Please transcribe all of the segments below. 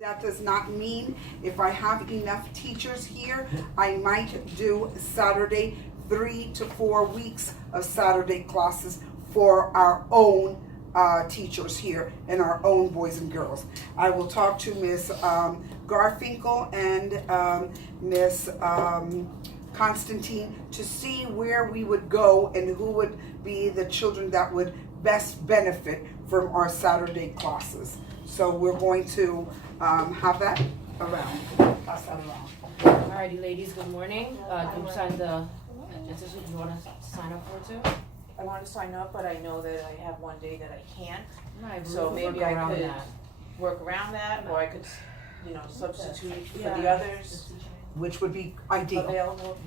That does not mean if I have enough teachers here, I might do Saturday, 3 to 4 weeks of Saturday classes for our own teachers here and our own boys and girls. I will talk to Ms. Garfinkel and Ms. Constantine to see where we would go and who would be the children that would best benefit from our Saturday classes. So we're going to have that around. Pass that around. Alrighty, ladies. Good morning. You signed the. Is this what you want to sign up for too? I want to sign up, but I know that I have one day that I can't. Right. So maybe I could work around that, or I could, substitute for the others Which would be ideal. available.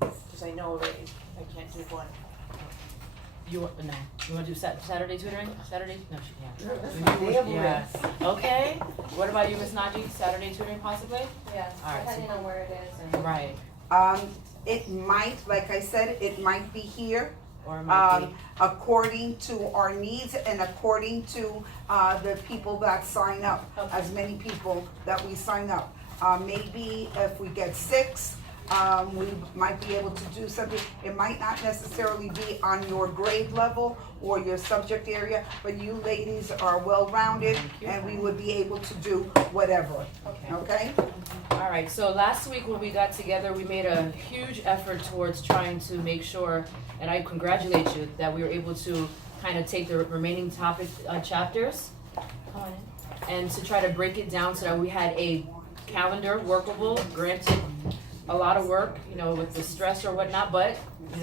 Because I know that I can't do one. You want to do Saturday tutoring? Saturday? No, she can't. Yes. Okay. What about you, Miss Naji? Saturday tutoring possibly? Yes, All right, depending on where it is. And Right. It might, like I said, it might be here. Or it might be. According to our needs and according to the people that sign up, Okay. as many people that we sign up. Maybe if we get 6, we might be able to do something. It might not necessarily be on your grade level or your subject area, but you ladies are well-rounded and we would be able to do whatever, okay? All right. So last week when we got together, we made a huge effort towards trying to make sure, and I congratulate you, that we were able to kind of take the remaining topic chapters and to try to break it down so that we had a calendar workable. Granted, a lot of work, with the stress or whatnot, but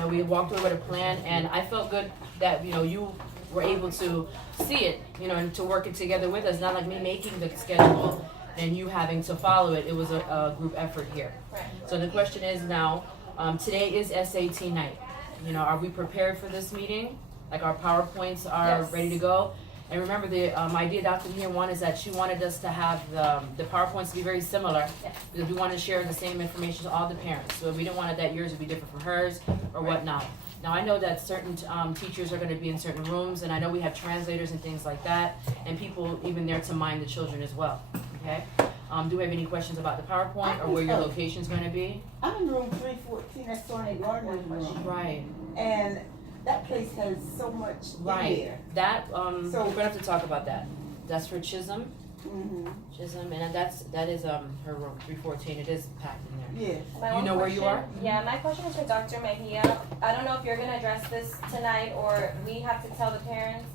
we walked away with a plan, and I felt good that you were able to see it, and to work it together with us. Not like me making the schedule and you having to follow it. It was a group effort here. Right. So the question is now, today is SAT night. Are we prepared for this meeting? Like our PowerPoints are Yes. ready to go? And remember, my idea Dr. Here is that she wanted us to have the PowerPoints to be very similar, Yes. because we want to share the same information to all the parents. So we didn't want it that yours would be different from hers or whatnot. Now I know that certain teachers are going to be in certain rooms, and I know we have translators and things like that, and people even there to mind the children as well. Okay. Do we have any questions about the PowerPoint or where your location is going to be? I'm in room 314, that's Sonia Gardner's room. Right. And that place has so much in there. That we're gonna have to talk about that. That's for Chisholm. Mm-hmm. Chisholm, and that is her room 314. It is packed in there. Yes. My You one know where you question- are? Yeah, my question is for Dr. Mejia. I don't know if you're gonna address this tonight or we have to tell the parents.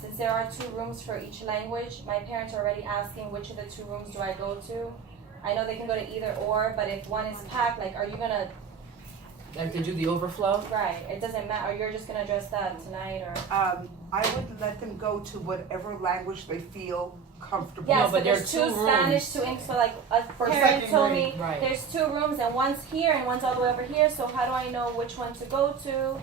Since there are 2 rooms for each language, my parents are already asking which of the 2 rooms do I go to. I know they can go to either or, but if one is packed, like, are you gonna? Like to do the overflow. Right. It doesn't matter. Or you're just gonna address that tonight, or? I would let them go to whatever language they feel comfortable. Yes, but but there there's are 2 2 Spanish, rooms. 2 English. So like a For parent second told grade, me right. there's 2 rooms and one's here and one's all the way over here. So how do I know which one to go to?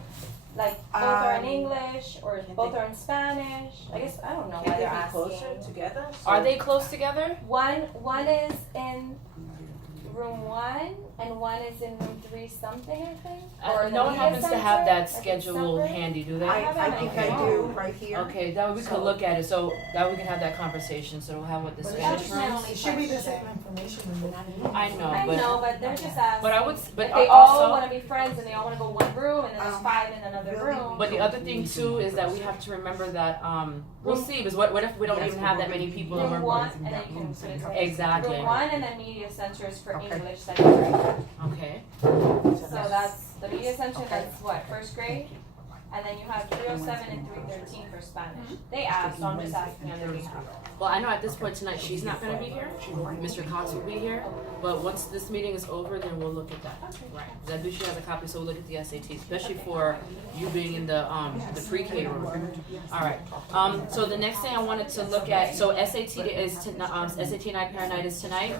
Like both are in English or both are in Spanish? I guess I don't know why Can they they're be asking. closer together? Are they close together? One is in room 1 and one is in room 3 something, I think. Or No one media happens to have center, that like it's schedule separate. handy, do they? I think I do, right here. Okay, that way we could look at it, so that we can have that conversation, so we'll have what the Spanish rooms. It should be the same information. I know, I know, but they're just asking. But I would, but If they all also, want to be friends and they all want to go one room and then there's 5 in another really? room. but the other thing too is that we have to remember that we'll see. Because what if we don't Yes, even have but that we're many gonna people be in Room our 1 room? and then you can put it together. Exactly. Room 1 and then media center is for Okay. English second grade. Okay. So that's the media center. That's what, first grade, and then you have 307 and 313 for Spanish. They asked, so I'm just asking on their behalf. Well, I know at this point tonight she's not going to be here. Mr. Cox will be here. But once this meeting is over, then we'll look at that. Right. 'Cause I do she has a copy, so we'll look at the SAT, especially for you being in the pre-K room. All right. So the next thing I wanted to look at, so SAT is SAT night, parent night is tonight.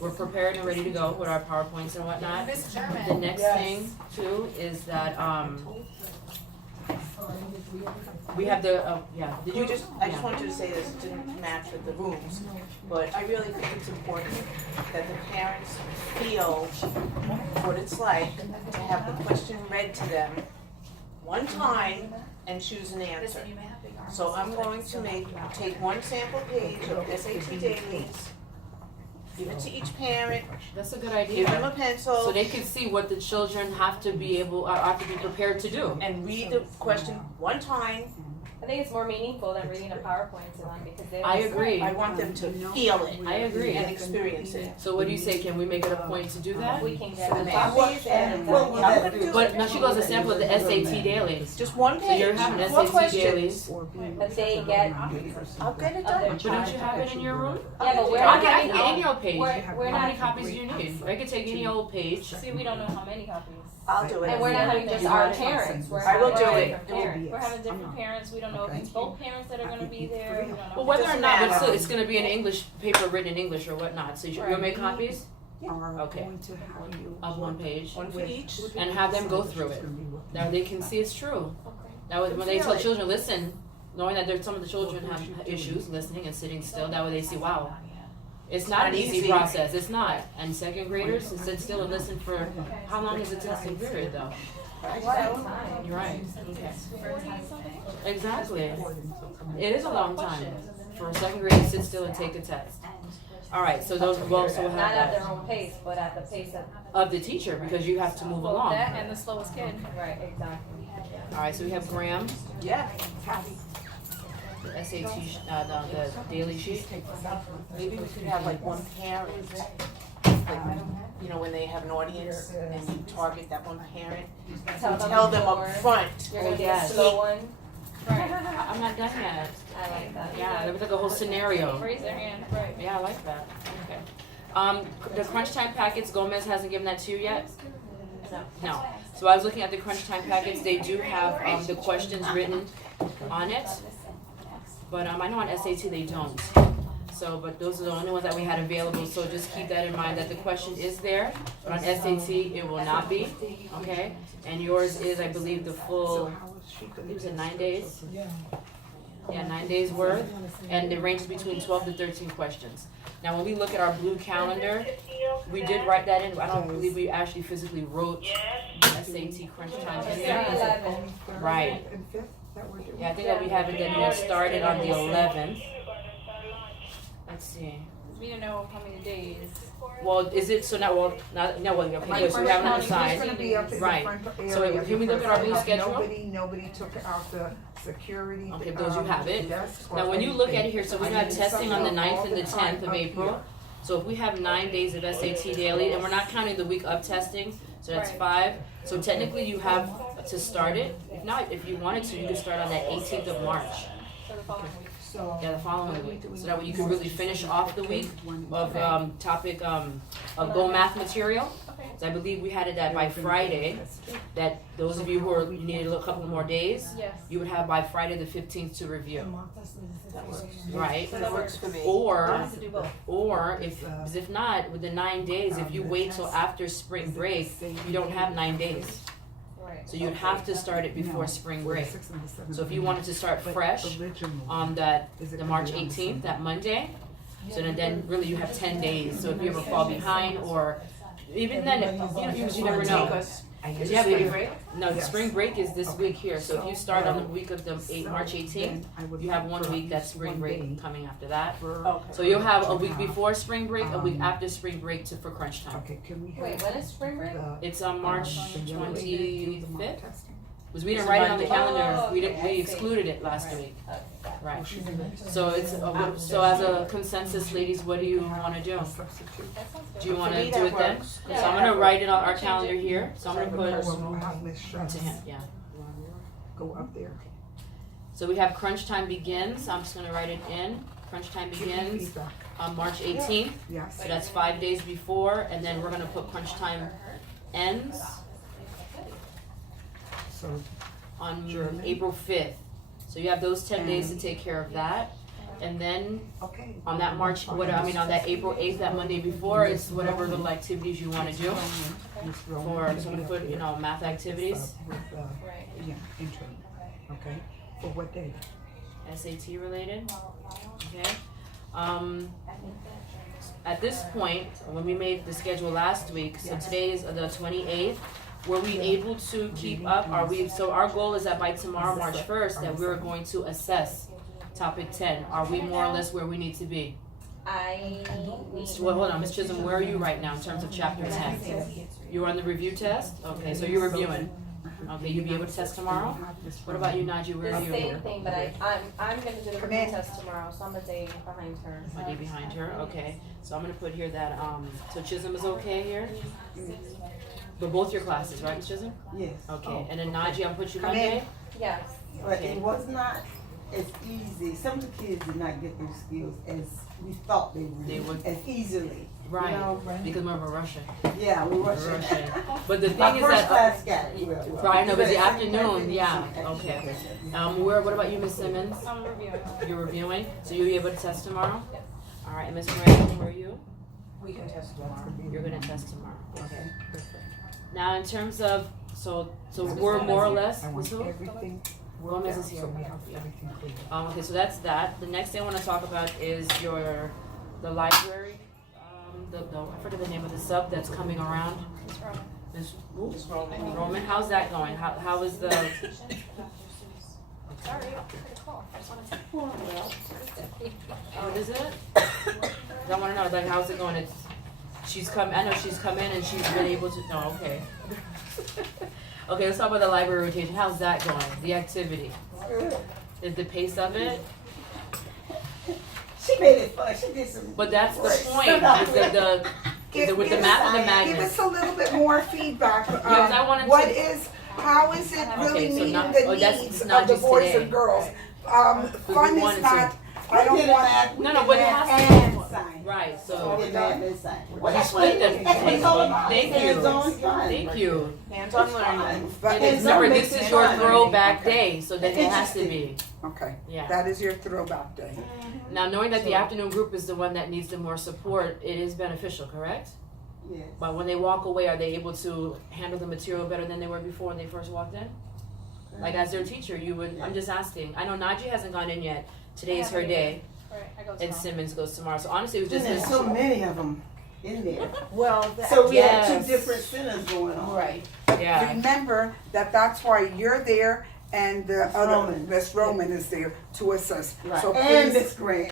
We're prepared and ready to go with our PowerPoints and whatnot. The next thing too is that we have the Did you just? I just wanted to say this didn't match with the rooms, but I really think it's important that the parents feel what it's like to have the question read to them one time and choose an answer. So I'm going to take one sample page of SAT dailies, give it to each parent, That's a good give them a idea. pencil. So they can see what the children have to be prepared to do. And read the question one time. I think it's more meaningful than reading a PowerPoint to them because they. I agree. I want them to feel it I agree. and experience it. So what do you say? Can we make it a point to do that? We can get So the then- copies and. What will that do? But now she goes a sample of the SAT daily. Just one So page, you're having four SAT questions. dailies. That they get I'll get it of done. their But don't you have it in your room? Yeah, but we're I not can having get any old page. We're How not. many copies do you need? I could take any old page. See, we don't know how many copies. I'll do And it. we're not having just our parents. We're I will having do it. different parents. We're having different parents. We don't know if it's both parents that are gonna be there. We don't know. Well, whether or doesn't not, but matter. still, it's gonna be an English paper written in English or whatnot. So you'll make copies Are Okay. going to have you of one page One for each. and have them go through it. Now they can see it's true. Okay. That way, when they tell children, listen, knowing that some of the children have issues listening and sitting still, that way they see, wow, it's not an easy process. It's not. And second graders to sit still and listen for how long is the testing period though? You're right. Okay. Exactly. It is a long time for a second grade to sit still and take a test. All right. So those will also have Not at that their own pace, but at the pace of. of the teacher because you have to move along. That and the slowest kid. Right, exactly. All right. So we have Graham, Yeah. the SAT, the daily sheet. Maybe we could have like one parent, like, you know, when they have an audience and you target that one parent, tell them up front. You're gonna be a yes. slow one. I'm not done yet. I like that. Yeah, there was like a whole scenario. Raise their hand. Right. Yeah, I like that. Okay. The crunch time packets, Gomez hasn't given that to you yet? No. So I was looking at the crunch time packets. They do have the questions written on it. But I know on SAT they don't. So, but those are the only ones that we had available. So just keep that in mind that the question is there. But on SAT it will not be. Okay? And yours is, I believe, the full, it was 9 days? Yeah, 9 days worth. And it ranges between 12 to 13 questions. Now, when we look at our blue calendar, we did write that in. I don't believe we actually physically wrote the SAT crunch time in there. 11. Right. Yeah, I think that we have it that it started on the 11th. Let's see. We don't know how many days. Well, is it, so now, well, not, no, well, okay, good, so we have it on the It's side. gonna be up in the Right. front So area can we look at our blue because schedule? Nobody took out the security. Okay, those you have it. desk or Now, when you look at anything. it here, so we I have need testing on the something 9th all and the the time 10th of up April. here. So if we have 9 days of SAT daily, and we're not counting the week of testing, so that's Right. 5. So technically you have to start it. If not, if you wanted to, you could start on that 18th of March. So the following week. Yeah, the following week. So that way you can really finish off the week of topic of Go Math material. Okay. So I believe we had it that by Friday, that those of you who are, you needed a couple more days, Yes. you would have by Friday the 15th to review. That works. Right? That works for me. We Or have to do both. if not, with the 9 days, if you wait till after spring break, you don't have 9 days. Right. So you'd have to start it before spring break. So if you wanted to start fresh on the March 18th, that Monday, so then really you have 10 days. So if you ever fall behind or even then, you never Take know. us. Is Yeah, it spring we- break? No, the spring break is this week here. So if you start on the week of the March 18th, you have 1 week that's spring break coming after that. Okay. So you'll have a week before spring break, a week after spring break for crunch time. Okay, can we have? Wait, when is spring break? It's on March the young lady do the mock 25th. testing? Because we didn't write it on the calendar, Oh, we okay, didn't, I we see. excluded it last week, Okay. right? So it's, so as a consensus, ladies, what do you wanna do? A substitute? That sounds good. Do you For wanna me, do that it then? works. So I'm gonna write it on our calendar here, so I'm gonna Or put we'll have Ms. Schultz to him, yeah. go up there. So we have crunch time begins, I'm just gonna write it in, crunch time Give me begins feedback. on March 18th, Yes. so that's 5 days before, and then we're gonna put crunch time ends So, on German. April 5th. So you have those 10 days to take care of that, and then okay. on that on that April 8th, that Monday before, it's whatever little activities you wanna do Ms. Rowan, for, can so I'm you gonna be put, you up know, math there activities, with, Right. yeah, intern, okay? For what day? SAT related, okay? At this point, when we made the schedule last week, so Yes. today is the 28th, were we able to keep up? Are we, so our goal is that by tomorrow, March 1st, that we're going to assess topic 10. Are we more or less where we need to be? Well, hold on, Ms. Chisholm, where are you right now in terms of chapter 10? You're on the review test? Okay, so you're reviewing. Okay, you'll be able to test tomorrow? What about you, Najee, where The are you? same thing, but I'm gonna do the review test tomorrow, so I'm a day behind her. A day behind her, okay. So I'm gonna put here that, so Chisholm is okay here? But both your classes, right, Ms. Chisholm? Yes. Okay, and then Najee, I'll put you Come in. Monday? Yes. But Okay. it was not as easy. Some of the kids did not get their skills as we thought they would, as easily. Right, You know? because remember Russia. Yeah, we were Russian. But the thing My is first that, class got it. Well. right, no, but the Second class afternoon, didn't yeah, see okay. extra. What about you, Ms. Simmons? I'm reviewing. You're reviewing, so you'll be able to test tomorrow? Yes. All right, and Ms. Moran, where are you? We can test tomorrow. You're gonna test tomorrow, okay, perfect. Now, in terms of, so we're more or less, Ms. who? Everything. Gomez is here. Okay, so that's that. The next thing I wanna talk about is the library, I forget the name of the sub that's coming around. It's Roman. Ms. It's Roman. Roman, how's that going? How is the, Sorry, I took a call. I just wanted to. oh, is it? I wanna know, like, how's it going? I know she's come in and she's been able to, no, okay. Okay, let's talk about the library rotation. How's that going? The activity? Is the pace of it? She made it fun. She did some. But that's the great point, stuff. is with the map and the Give magnets. us a little bit more feedback. Yes, I wanted What to- is, how is it really Okay, so meeting not- the oh, that's needs not of the just boys today. and girls? we Fun wanted is to- not, I We don't did a want, math- No, no, we but did it math has to- and science. Right, We so, did math and science. Well, you that's split them. That's what it's all about. Thank you. Hands-on fun. thank you. Hands-on learning. but It it's is, remember, not this is making your fun. throwback day, so then it has to be, okay, yeah. that is your throwback day. Now, knowing that the afternoon group is the one that needs the more support, it is beneficial, correct? Yes. But when they walk away, are they able to handle the material better than they were before when they first walked in? Like as their teacher, you would, I'm just asking. I know Najee hasn't gone in yet. Today is her day, Right, I go and tomorrow. Simmons goes tomorrow. So honestly, it was And just there's this. so many of them in there. Well, So we Yes. had two different centers going on. right. Yeah. Remember that that's why you're there and the other, Roman. Miss Roman is there to assist. Right. So And please, Miss Grant.